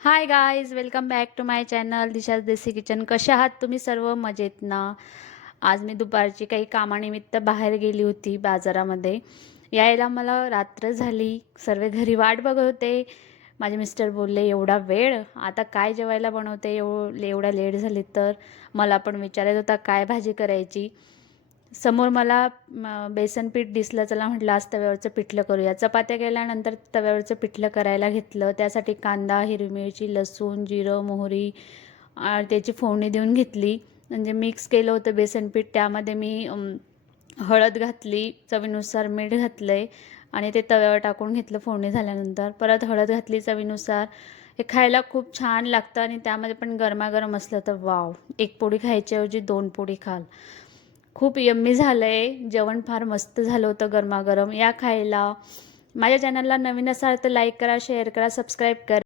High guys, welcome back to my channel Disha's desi kitchen. कशा आहात तुम्ही सर्व? मजेत ना? आज मी दुपारची काही कामानिमित्त बाहेर गेली होती बाजारामध्ये. यायला मला रात्र झाली. सर्व घरी वाट बघत होते. माझे मिस्टर बोलले, एवढा वेळ आता काय जेवायला बनवते? एवढ्या लेट झाली तर मला पण विचारायचं होता काय भाजी करायची. समोर मला बेसन पीठ दिसलं. चला म्हटलं आज तव्यावरचं पिठलं करूया. चपात्या केल्यानंतर तव्यावरचं पिठलं करायला घेतलं. त्यासाठी कांदा, हिरवी मिरची, लसूण, जिरं, मोहरी त्याची फोडणी देऊन घेतली. म्हणजे मिक्स केलं होतं बेसन पीठ. त्यामध्ये मी हळद घातली, चवीनुसार मीठ घातलं आहे आणि ते तव्यावर टाकून घेतलं. फोडणी झाल्यानंतर परत हळद घातली चवीनुसार. हे खायला खूप छान लागतं आणि त्यामध्ये पण गरमागरम असलं तर वाव, एक पोळी खायच्याऐवजी दोन पोळी खाल. खूप यम्मी झालं आहे जेवण. फार मस्त झालं होतं गरमागरम. या खायला. माझ्या चॅनलला नवीन असाल तर लाईक करा, शेअर करा, सबस्क्राईब करा.